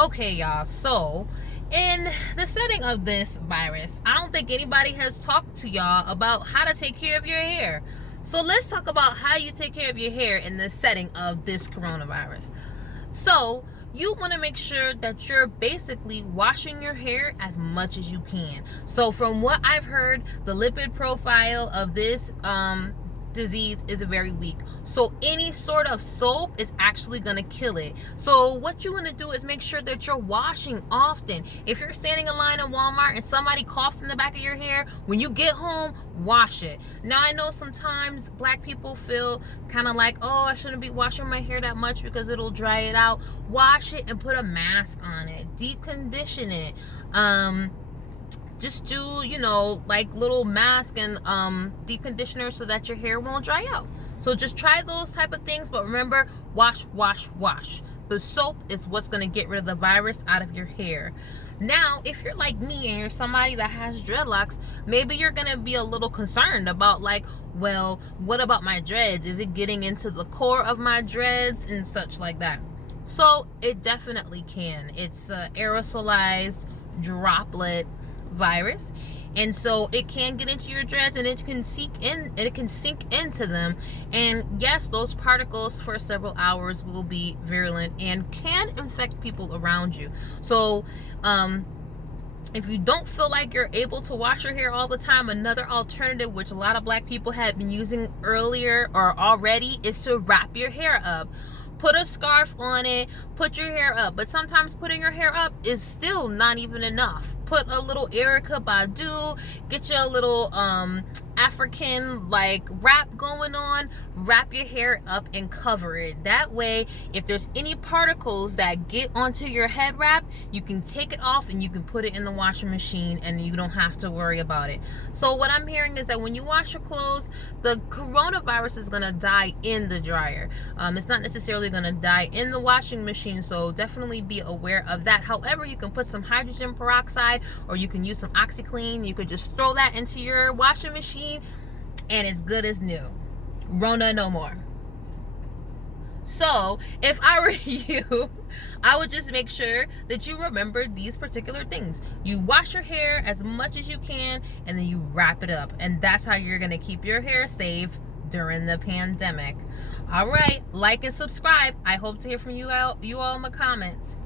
Okay, y'all. So, in the setting of this virus, I don't think anybody has talked to y'all about how to take care of your hair. So, let's talk about how you take care of your hair in the setting of this coronavirus. So, you want to make sure that you're basically washing your hair as much as you can. So, from what I've heard, the lipid profile of this disease is very weak, so any sort of soap is actually going to kill it. So what you want to do is make sure that you're washing often. If you're standing in line at Walmart and somebody coughs in the back of your hair, when you get home, wash it. Now, I know sometimes black people feel kind of like, oh, I shouldn't be washing my hair that much because it'll dry it out. Wash it and put a mask on it, deep condition it. Just do, like little mask and deep conditioner so that your hair won't dry out. So just try those type of things, but remember, wash, wash, wash. The soap is what's going to get rid of the virus out of your hair. Now, if you're like me and you're somebody that has dreadlocks, maybe you're going to be a little concerned about, like, well, what about my dreads? Is it getting into the core of my dreads and such like that? So it definitely can. It's aerosolized droplet virus, and so it can get into your dreads and it can sink into them, and yes, those particles for several hours will be virulent and can infect people around you. So if you don't feel like you're able to wash your hair all the time, another alternative, which a lot of black people have been using earlier or already, is to wrap your hair up. Put a scarf on it, put your hair up. But sometimes putting your hair up is still not even enough. Put a little Erica Badu, get you a little African like wrap going on, wrap your hair up and cover it. That way, if there's any particles that get onto your head wrap, you can take it off and you can put it in the washing machine and you don't have to worry about it. So what I'm hearing is that when you wash your clothes, the coronavirus is gonna die in the dryer. It's not necessarily gonna die in the washing machine, so definitely be aware of that. However, you can put some hydrogen peroxide or you can use some OxyClean. You could just throw that into your washing machine and it's good as new. Rona no more. So if I were you, I would just make sure that you remember these particular things. You wash your hair as much as you can and then you wrap it up, and that's how you're going to keep your hair safe during the pandemic. All right, like and subscribe. I hope to hear from you all in the comments.